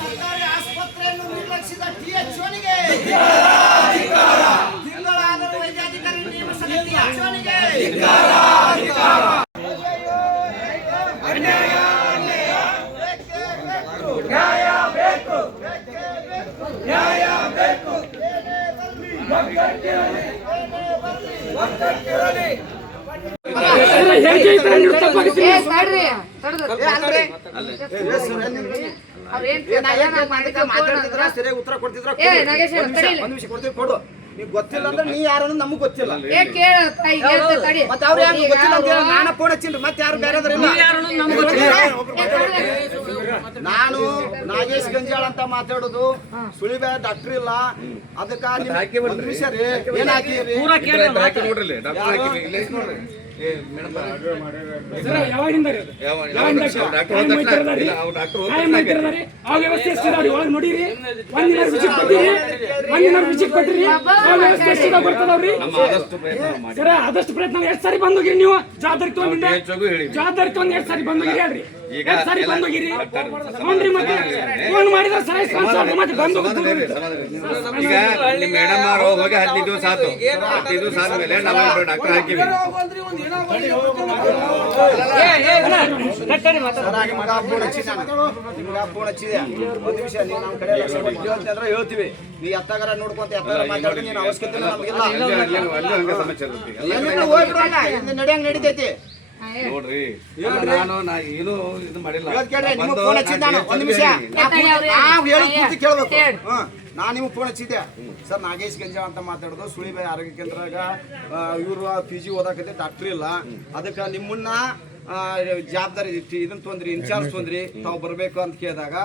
ಸರ್ಕಾರಿ ಆಸ್ಪತ್ರೆಯನ್ನು ನಿರ್ಲಕ್ಷಿಸಿದ ಟಿಎಚ್ಒನಿಗೆ ತಿಂಗಳಾದರೂ ವೈದ್ಯಾಧಿಕಾರಿ ನೇಮಿಸಿದ ಟಿಎಚ್ಒನಿಗೆ ಉತ್ತರ ಕೊಡ್ತಿದ್ರ ಕೊಡು. ನೀವ್ ಗೊತ್ತಿಲ್ಲ ಅಂದ್ರೆ ನೀ ಯಾರನ್ನು ನಮಗ್ ಗೊತ್ತಿಲ್ಲ. ಮತ್ತೆ ಅವ್ರು ಯಾರು ಗೊತ್ತಿಲ್ಲ ಅಂತ ಹೇಳಿ ನಾನು ಫೋನ್ ಹಚ್ಚಿನ್ರಿ. ಮತ್ತೆ ಯಾರು ಬೇರೆ ನಾನು ನಾಗೇಶ್ ಗಂಜಾಳ ಅಂತ ಮಾತಾಡೋದು. ಸುಳಿಬೆ ಡಾಕ್ಟರ್ ಇಲ್ಲ ಅದಕ್ಕ ನಿಮಿಷ ರೀ ಏನ್ ಹಾಕಿರಿ ಆದಷ್ಟು ಪ್ರಯತ್ನ ಎಷ್ಟು ಸಾರಿ ಬಂದೋಗಿರಿ ನೀವು ಜವಾಬ್ದಾರಿ ತಗೊಂಡು ಎಷ್ಟು ಸಾರಿ ಬಂದೋಗಿರಿ ಹೇಳ್ರಿ. ಎಷ್ಟು ಸಾರಿ ಬಂದೋಗಿರಿ ನೋಡ್ರಿ ಮತ್ತೆ ಫೋನ್ ಮಾಡಿದ್ರೆ ಸರಿ ಮತ್ತೆ ಬಂದು ಈಗ ನಿಮ್ಮ ಮೇಡಮ್ ಹೋಗಿ 15 ದಿವಸ ಆಯ್ತು. 15 ದಿವಸ ಆದ್ಮೇಲೆ ನಾವು ಡಾಕ್ಟರ್ ಹಾಕಿವಿ. ಹೇಳ್ತೀವಿ ನೀ ಎತ್ತಾಗಾರ ನೋಡ್ಕೊಂತ ಎತ್ತಾಗಾರ ಮಾತಾಡಿ ನೀನು ಅವಶ್ಯಕತೆ ನಮಗಿಲ್ಲ. ನಡೆಯಂಗ್ ನಡೀತೈತಿ ನೋಡ್ರಿ. ಏನು ಇದು ಮಾಡಿಲ್ಲ. ಒಂದ್ ನಿಮಿಷ ಕೇಳ್ಬೇಕು. ನಾನು ನಿಮ್ಗೆ ಫೋನ್ ಹಚ್ಚಿದ್ದೆ ಸರ್. ನಾಗೇಶ್ ಗಂಜಾಳ ಅಂತ ಮಾತಾಡೋದು ಸುಳಿಬೆ ಆರೋಗ್ಯ ಕೇಂದ್ರದಾಗ ಇವರು PG ಓದಾಕೈತೆ ಡಾಕ್ಟ್ರಿ ಇಲ್ಲ. ಅದಕ್ಕೆ ನಿಮ್ಮನ್ನ ಜವಾಬ್ದಾರಿ ಇದನ್ನ ತೊಂದ್ರಿ ಇನ್ಚಾರ್ಜ್ ತೊಂದ್ರಿ ತಾವು ಬರ್ಬೇಕು ಅಂತ ಕೇಳಿದಾಗ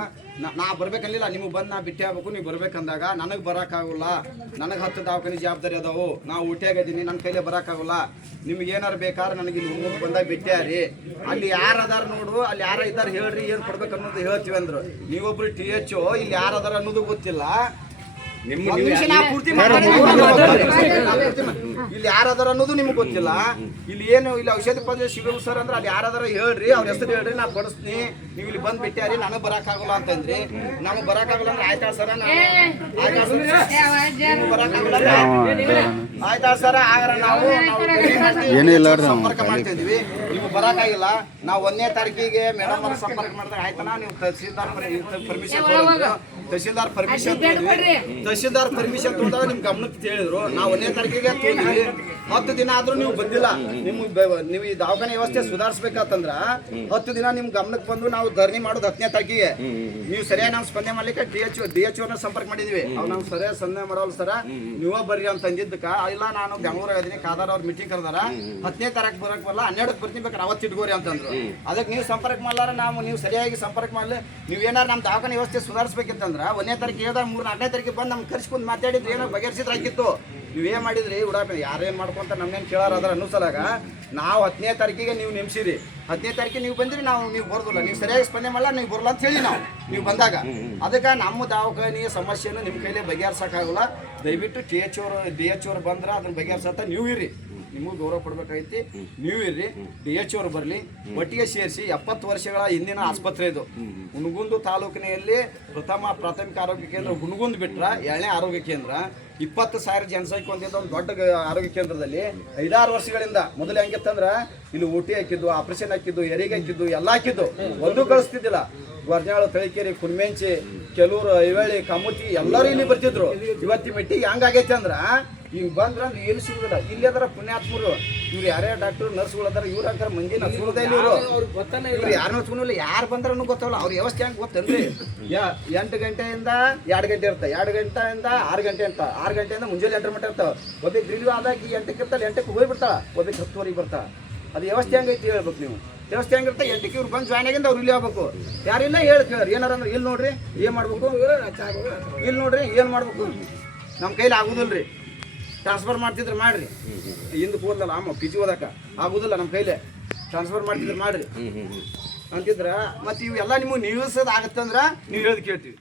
ನಾ ಬರ್ಬೇಕಲ್ಲಿಲ್ಲ. ನಿಮಗೆ ಬಂದು ನಾ ಬಿಟ್ಟೆ ಆಗ್ಬೇಕು. ನೀವು ಬರ್ಬೇಕಂದಾಗ ನನಗೆ ಬರೋಕ್ಕಾಗಲ್ಲ. ನನಗೆ 10 ದವಾಖಾನೆ ಜವಾಬ್ದಾರಿ ಅದಾವು. ನಾವು ಊಟಿಯಾಗಿದ್ದೀನಿ. ನನ್ನ ಕೈಲೇ ಬರೋಕ್ಕಾಗಲ್ಲ. ನಿಮ್ಗೆ ಏನಾರು ಬೇಕಾದ್ರೆ ನನಗೆ ಇಲ್ಲಿ ಮುಂದೆ ಬಂದಾಗ ಬಿಟ್ಟೆ ಅಲ್ಲಿ ಯಾರು ಅದಾರ ನೋಡು. ಅಲ್ಲಿ ಯಾರ ಇದ್ದಾರೆ ಹೇಳ್ರಿ ಏನು ಕೊಡ್ಬೇಕು ಅನ್ನೋದು ಹೇಳ್ತೀವಿ ಅಂದ್ರು. ನೀವೊಬ್ರು THO ಇಲ್ಲಿ ಯಾರು ಅದಾರ ಅನ್ನೋದು ಗೊತ್ತಿಲ್ಲ. ಇಲ್ಲಿ ಯಾರದಾರ ಅನ್ನೋದು ನಿಮ್ಗೆ ಗೊತ್ತಿಲ್ಲ. ಇಲ್ಲಿ ಏನು ಇಲ್ಲಿ ಔಷಧಿ ಪದ್ಧತಿ ಸಿಗವು ಸರ್ ಅಂದ್ರೆ ಅಲ್ಲಿ ಯಾರದಾರ ಹೇಳ್ರಿ, ಅವ್ರ ಹೆಸರು ಹೇಳ್ರಿ, ನಾ ಬಡಿಸ್ತೀನಿ. ನೀವು ಇಲ್ಲಿ ಬಂದು ಬಿಟ್ಟಾರಿ ನನಗೆ ಬರೋಕ್ಕಾಗಲ್ಲ ಅಂತಂದ್ರಿ. ನಮಗೆ ಬರೋಕ್ಕಾಗಲ್ಲ ಅಂದ್ರೆ ಆಯ್ತಾ ಸರ ಆಯ್ತಾ ಸರ ಆಗ ನಾವು ಸಂಪರ್ಕ ಮಾಡ್ತಾ ಇದೀವಿ. ನೀವು ಬರೋಕ್ಕಾಗಿಲ್ಲ. ನಾವು 1ನೇ ತಾರೀಕಿಗೆ ಮೇಡಮ್ ಅವ್ರ ಸಂಪರ್ಕ ಮಾಡಿದಾಗ ಆಯ್ತಾನ ನೀವು ತಹಸೀಲ್ದಾರ್ ಪರ್ಮಿಷನ್ ತಹಸೀಲ್ದಾರ್ ಪರ್ಮಿಷನ್ ತೊಗೊಂಡಾಗ ನಿಮ್ ಗಮನಕ್ಕೆ ಹೇಳಿದ್ರು. ನಾವು 1ನೇ ತಾರೀಕಿಗೆ ತೊಗೊಂಡ್ವಿ. 10 ದಿನ ಆದ್ರೂ ನೀವು ಬಂದಿಲ್ಲ. ನೀವು ಈ ದವಾಖಾನೆ ವ್ಯವಸ್ಥೆ ಸುಧಾರಿಸ್ಬೇಕಂದ್ರ 10 ದಿನ ನಿಮ್ ಗಮನಕ್ಕೆ ಬಂದು ನಾವು ಧರಣಿ ಮಾಡೋದು 10ನೇ ತಾರೀಕಿಗೆ. ನೀವು ಸರಿಯಾಗಿ ನಾವು ಸ್ಪಂದನೆ ಮಾಡ್ಲಿಕ್ಕೆ DHO ಸಂಪರ್ಕ ಮಾಡಿದ್ವಿ. ಅವ್ರು ನಾವು ಸರಿಯಾಗಿ ಸ್ಪಂದನೆ ಮಾಡೋಲ್ಲ ಸರ ನೀವ ಬರ್ರಿ ಅಂತ ಅಂದಿದ್ದಕ್ಕ ಇಲ್ಲ ನಾನು ಬೆಂಗಳೂರಾಗ ಇದೀನಿ. ಕಾದಾರ ಅವ್ರ ಮೀಟಿಂಗ್ ಕರೆದಾರ 10ನೇ ತಾರೀಕು ಬರಕ್ ಬರಲ್ಲ 12ಕ್ಕೆ ಬರ್ತೀನಿ ಬೇಕಾದ್ರೆ ಅವತ್ತು ಇಟ್ಕೋರಿ ಅಂತಂದ್ರು. ಅದಕ್ಕೆ ನೀವು ಸಂಪರ್ಕ ಮಾಡ್ಲಾರ ನೀವು ಸರಿಯಾಗಿ ಸಂಪರ್ಕ ಮಾಡ್ಲಿ. ನೀವೇನಾರು ನಮ್ಮ ದವಾಖಾನೆ ವ್ಯವಸ್ಥೆ ಸುಧಾರಿಸ್ಬೇಕಿತ್ತಂದ್ರ 1ನೇ ತಾರೀಕು ಹೇಳ್ದಾಗ 3 4ನೇ ತಾರೀಕಿಗೆ ಬಂದು ನಮ್ಗೆ ಕರ್ಸ್ಕೊಂಡು ಮಾತಾಡಿದ್ರೆ ಏನೋ ಬಗೆಹರಿಸಿದ್ರೆ ಆಗಿತ್ತು. ನೀವೇನು ಮಾಡಿದ್ರಿ ಉಡಾಪಿ ಯಾರೇನು ಮಾಡ್ಕೊಂತ ನಮ್ನೇನು ಕೇಳಾರ ಅದ್ರ ಅನ್ನಿಸಲಾಗ ನಾವು 10ನೇ ತಾರೀಕಿಗೆ ನೀವು ನೆಮ್ಸಿರಿ. 10ನೇ ತಾರೀಕಿಗೆ ನೀವು ಬಂದ್ರಿ. ನಾವು ಬರೋದಿಲ್ಲ. ನೀವು ಸರಿಯಾಗಿ ಸ್ಪಂದನೆ ಮಾಡಲ್ಲ ನೀವು ಬರಲ್ಲ ಅಂತ ಹೇಳಿ ನೀವು ಬಂದಾಗ ಅದಕ್ಕೆ ನಮ್ಮ ದವಾಖಾನೆಯ ಸಮಸ್ಯೆಯನ್ನು ನಿಮ್ಮ ಕೈಲೇ ಬಗೆಹರಿಸೋಕ್ಕಾಗಲ್ಲ. ದಯವಿಟ್ಟು DHO ಬಂದ್ರೆ ಅದನ್ನ ಬಗೆಹರಿಸತ್ತ ನೀವು ಇರ್ರಿ. ನಿಮಗೂ ಗೌರವ ಕೊಡ್ಬೇಕಾಗೈತಿ. ನೀವು ಇರ್ರಿ. DHO ಬರಲಿ ಒಟ್ಟಿಗೆ ಸೇರಿಸಿ 70 ವರ್ಷಗಳ ಹಿಂದಿನ ಆಸ್ಪತ್ರೆ ಇದು. ಹುನಗುಂದ ತಾಲೂಕಿನಲ್ಲಿ ಪ್ರಥಮ ಪ್ರಾಥಮಿಕ ಆರೋಗ್ಯ ಕೇಂದ್ರ ಹುನಗುಂದ ಬಿಟ್ರ 2ನೇ ಆರೋಗ್ಯ ಕೇಂದ್ರ. 20,000 ಜನಸಂಖ್ಯೆ ಹೊಂದಿದ್ದ ಒಂದು ದೊಡ್ಡ ಆರೋಗ್ಯ ಕೇಂದ್ರದಲ್ಲಿ 5-6 ವರ್ಷಗಳಿಂದ ಮೊದಲು ಹೆಂಗಿತ್ತಂದ್ರ ಇಲ್ಲಿ OT ಹಾಕಿದ್ದು, ಆಪರೇಷನ್ ಹಾಕಿದ್ದು, ಹೆರಿಗೆ ಹಾಕಿದ್ದು, ಎಲ್ಲ ಹಾಕಿದ್ದು. ಒಂದೂ ಕಳಿಸ್ತಿದ್ದಿಲ್ಲ. ಗೊರ್ಜಾಳು, ತಳಿಕೇರಿ, ಕುನ್ಮೆಂಚಿ, ಕೆಲೂರು, ಐವಳ್ಳಿ, ಕಮುತಿ ಎಲ್ಲರೂ ಇಲ್ಲಿ ಬರ್ತಿದ್ರು. ಇವತ್ತಿ ಮೆಟ್ಟಿಗೆ ಹೆಂಗಾಗೈತೆ ಅಂದ್ರ ಈಗ ಬಂದ್ರೆ ಅಂದ್ರೆ ಏನು ಸಿಗುದಿಲ್ಲ. ಇಲ್ಲಿ ಅದರ ಪುಣ್ಯಾತ್ಮರು ಇವ್ರು ಯಾರ್ಯಾರು ಡಾಕ್ಟರ್ ನರ್ಸ್ಗಳು ಅದಾರ. ಇವ್ರು ಹಾಕಾರ ಮಂದಿ ನರ್ಸ್ಗಳದ ಇಲ್ಲಿ ಇವ್ರು ಯಾರು ನರ್ಸ್ಕೊಂಡಿಲ್ಲ. ಯಾರು ಬಂದ್ರೂ ಗೊತ್ತಾವಲ್ಲ. ಅವ್ರ ವ್ಯವಸ್ಥೆ ಹೆಂಗೆ ಗೊತ್ತನ್ರಿ. 8 ಗಂಟೆಯಿಂದ 2 ಗಂಟೆ ಇರ್ತಾವೆ. 2 ಗಂಟೆಯಿಂದ 6 ಗಂಟೆ ಅಂತ. 6 ಗಂಟೆಯಿಂದ ಮುಂಜಾನೆ 8 ಗಂಟೆ ಇರ್ತಾವೆ. ಒಬ್ಬಕ್ಕೆ ರಿಲೀವ್ ಆದಾಗ 8ಕ್ಕೆ ಇರ್ತಾಳೆ, 8ಕ್ಕೆ ಹೋಗ್ಬಿಡ್ತಾಳೆ. ಒಬ್ಬಕ್ಕೆ 10ವರೆಗೆ ಬರ್ತಾಳೆ. ಅದು ವ್ಯವಸ್ಥೆ ಹೆಂಗೈತಿ ಹೇಳ್ಬೇಕು ನೀವು. ವ್ಯವಸ್ಥೆ ಹೆಂಗಿರ್ತಾ 8ಕ್ಕೆ ಇವ್ರು ಬಂದು ಜಾಯ್ನ್ ಆಗಿಂದ ಅವ್ರು ಇಲ್ಲಿ ಆಗ್ಬೇಕು. ಯಾರಿಲ್ಲ ಹೇಳ್ತಾರೆ ಏನಾರ ಅಂದ್ರೆ ಇಲ್ಲಿ ನೋಡ್ರಿ ಏನು ಮಾಡ್ಬೇಕು, ಇಲ್ಲಿ ನೋಡ್ರಿ ಏನು ಮಾಡ್ಬೇಕು. ನಮ್ಮ ಕೈಲಿ ಆಗೋದಿಲ್ಲ. ಟ್ರಾನ್ಸ್ಫರ್ ಮಾಡ್ತಿದ್ರೆ ಮಾಡ್ರಿ. ಹಿಂದಕ್ಕೆ ಹೋದಲ್ಲ PG ಓದಕ್ಕೆ ಆಗೋದಿಲ್ಲ. ನಮ್ಮ ಕೈಲೇ ಟ್ರಾನ್ಸ್ಫರ್ ಮಾಡ್ತಿದ್ರೆ ಮಾಡ್ರಿ ಅಂತಿದ್ರ. ಮತ್ತು ಇವೆಲ್ಲ ನಿಮಗೆ ನಿಲ್ಲಿಸೋದು ಆಗತ್ತಂದ್ರೆ ನೀವು ಹೇಳೋದು ಕೇಳ್ತೀವಿ.